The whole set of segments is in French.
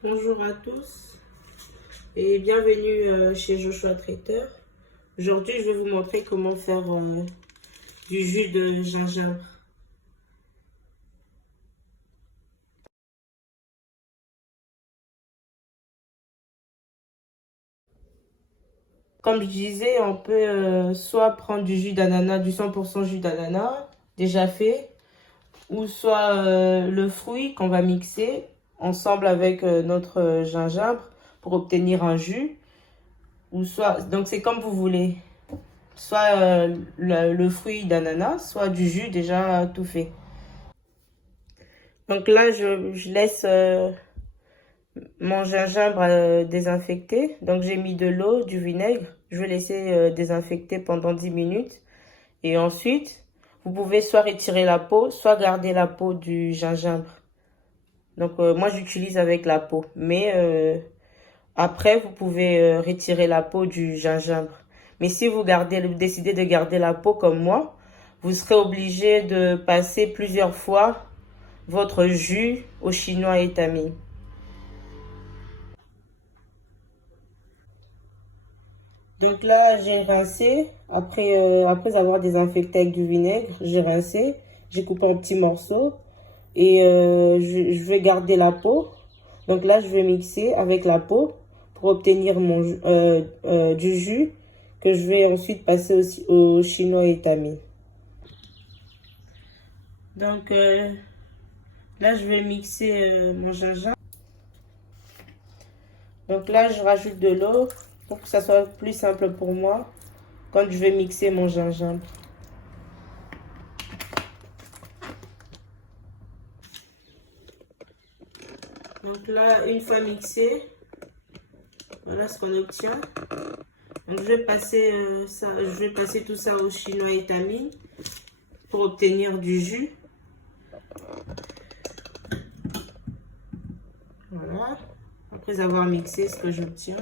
Bonjour à tous et bienvenue chez Joshua Traiteur. Aujourd'hui, je vais vous montrer comment faire du jus de gingembre. Comme je disais, on peut soit prendre du jus d'ananas, du 100% jus d'ananas déjà fait, ou soit le fruit qu'on va mixer ensemble avec notre gingembre pour obtenir un jus. Ou soit, donc c'est comme vous voulez, soit le fruit d'ananas, soit du jus déjà tout fait. Donc là, je laisse mon gingembre désinfecté. Donc j'ai mis de l'eau, du vinaigre. Je vais laisser désinfecter pendant 10 minutes. Et ensuite, vous pouvez soit retirer la peau, soit garder la peau du gingembre. Donc moi, j'utilise avec la peau. Mais après, vous pouvez retirer la peau du gingembre. Mais si vous décidez de garder la peau comme moi, vous serez obligé de passer plusieurs fois votre jus au chinois étamine. Donc là, j'ai rincé. Après avoir désinfecté avec du vinaigre, j'ai rincé. J'ai coupé en petits morceaux. Et je vais garder la peau. Donc là, je vais mixer avec la peau pour obtenir du jus que je vais ensuite passer aussi au chinois étamine. Donc là, je vais mixer mon gingembre. Donc là, je rajoute de l'eau pour que ça soit plus simple pour moi quand je vais mixer mon gingembre. Donc là, une fois mixé, voilà ce qu'on obtient. Donc je vais passer tout ça au chinois étamine pour obtenir du jus. Voilà. Après avoir mixé ce que j'obtiens.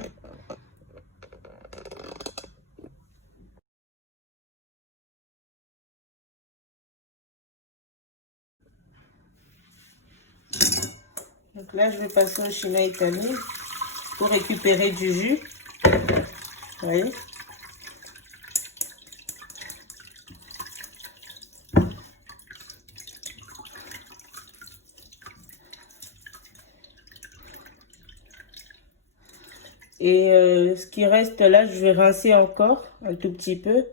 Donc là, je vais passer au chinois étamine pour récupérer du jus. Vous voyez? Et ce qui reste là, je vais rincer encore un tout petit peu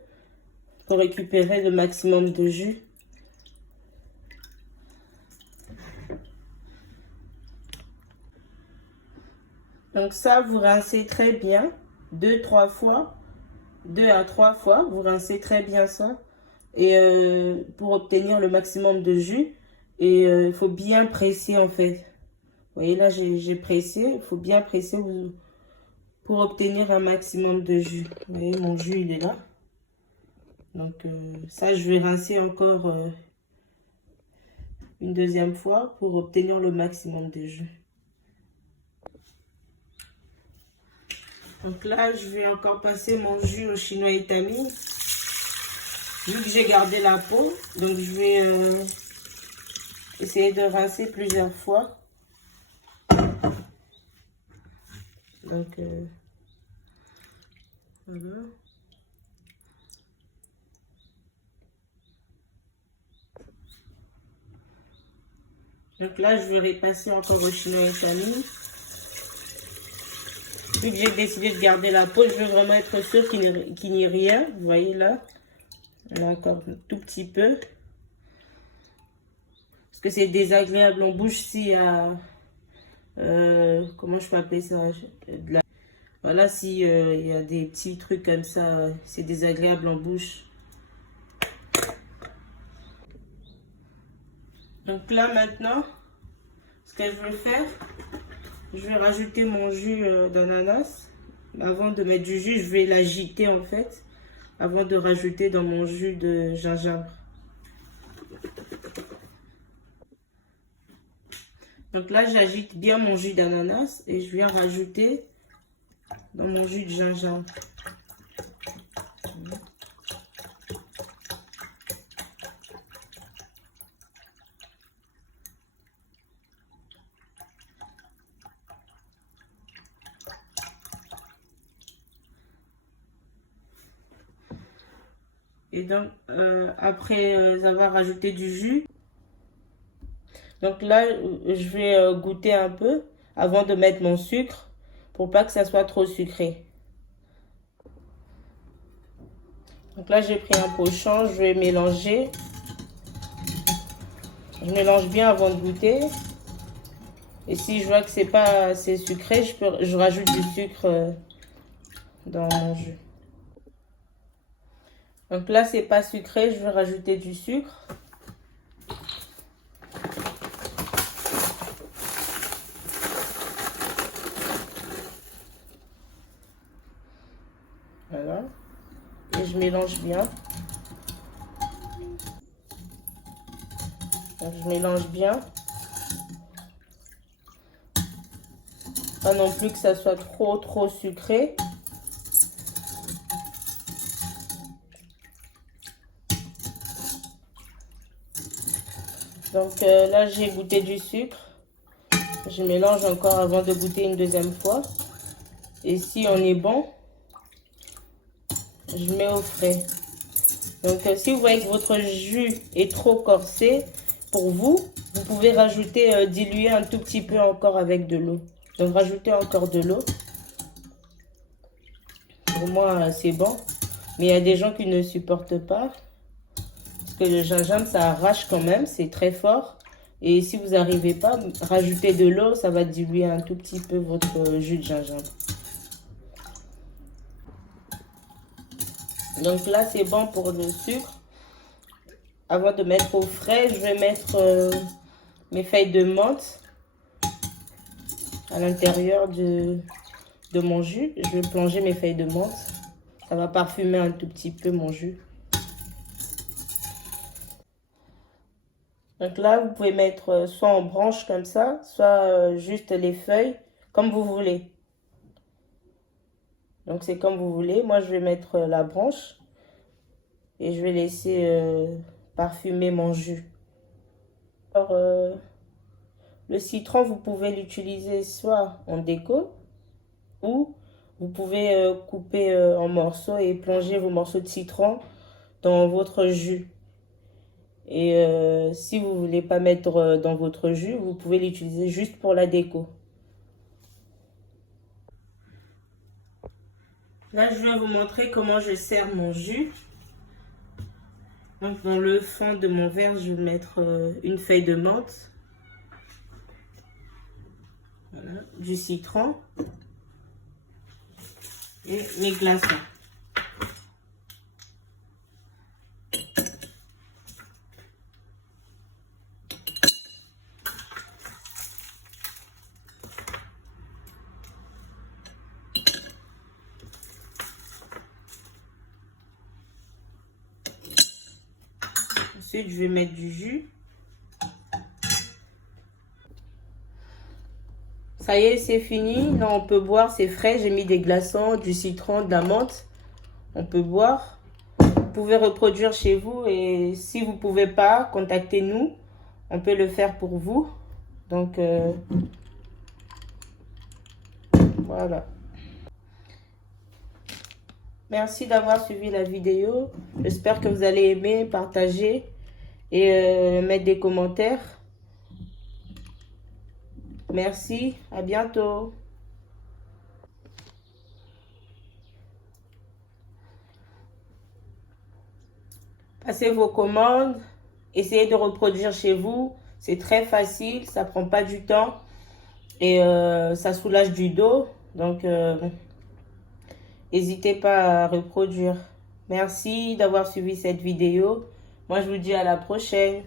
pour récupérer le maximum de jus. Donc ça, vous rincez très bien, 2-3 fois, 2 à 3 fois, vous rincez très bien ça. Et pour obtenir le maximum de jus, et il faut bien presser en fait. Vous voyez là, j'ai pressé, il faut bien presser pour obtenir un maximum de jus. Vous voyez, mon jus, il est là. Donc ça, je vais rincer encore une deuxième fois pour obtenir le maximum de jus. Donc là, je vais encore passer mon jus au chinois étamine. Vu que j'ai gardé la peau, donc je vais essayer de rincer plusieurs fois. Donc voilà. Donc là, je vais repasser encore au chinois étamine. Vu que j'ai décidé de garder la peau, je veux vraiment être sûre qu'il n'y ait rien. Vous voyez là, encore un tout petit peu. Parce que c'est désagréable en bouche s'il y a... comment je peux appeler ça? Voilà, si il y a des petits trucs comme ça, c'est désagréable en bouche. Donc là, maintenant, ce que je vais faire, je vais rajouter mon jus d'ananas. Avant de mettre du jus, je vais l'agiter en fait, avant de rajouter dans mon jus de gingembre. Donc là, j'agite bien mon jus d'ananas et je viens rajouter dans mon jus de gingembre. Et donc, après avoir rajouté du jus, donc là, je vais goûter un peu avant de mettre mon sucre pour pas que ça soit trop sucré. Donc là, j'ai pris un pochon, je vais mélanger. Je mélange bien avant de goûter. Et si je vois que c'est pas assez sucré, je rajoute du sucre dans mon jus. Donc là, c'est pas sucré, je vais rajouter du sucre. Voilà. Et je mélange bien. Donc, je mélange bien. Pas non plus que ça soit trop sucré. Donc là, j'ai goûté du sucre. Je mélange encore avant de goûter une deuxième fois. Et si on est bon, je mets au frais. Donc si vous voyez que votre jus est trop corsé pour vous, vous pouvez rajouter, diluer un tout petit peu encore avec de l'eau. Donc rajoutez encore de l'eau. Pour moi, c'est bon. Mais il y a des gens qui ne supportent pas. Parce que le gingembre, ça arrache quand même. C'est très fort. Et si vous n'arrivez pas, rajoutez de l'eau. Ça va diluer un tout petit peu votre jus de gingembre. Donc là, c'est bon pour le sucre. Avant de mettre au frais, je vais mettre mes feuilles de menthe à l'intérieur de mon jus. Je vais plonger mes feuilles de menthe. Ça va parfumer un tout petit peu mon jus. Donc là, vous pouvez mettre soit en branche comme ça, soit juste les feuilles, comme vous voulez. Donc c'est comme vous voulez. Moi, je vais mettre la branche et je vais laisser parfumer mon jus. Alors, le citron, vous pouvez l'utiliser soit en déco ou vous pouvez couper en morceaux et plonger vos morceaux de citron dans votre jus. Et si vous ne voulez pas mettre dans votre jus, vous pouvez l'utiliser juste pour la déco. Là, je vais vous montrer comment je sers mon jus. Donc, dans le fond de mon verre, je vais mettre une feuille de menthe. Voilà, du citron. Et mes glaçons. Ensuite, je vais mettre du jus. Ça y est, c'est fini. Là, on peut boire, c'est frais. J'ai mis des glaçons, du citron, de la menthe. On peut boire. Vous pouvez reproduire chez vous et si vous ne pouvez pas, contactez-nous. On peut le faire pour vous. Donc, voilà. Merci d'avoir suivi la vidéo. J'espère que vous allez aimer, partager et mettre des commentaires. Merci, à bientôt. Passez vos commandes, essayez de reproduire chez vous. C'est très facile, ça prend pas du temps et ça soulage du dos. Donc, n'hésitez pas à reproduire. Merci d'avoir suivi cette vidéo. Moi, je vous dis à la prochaine.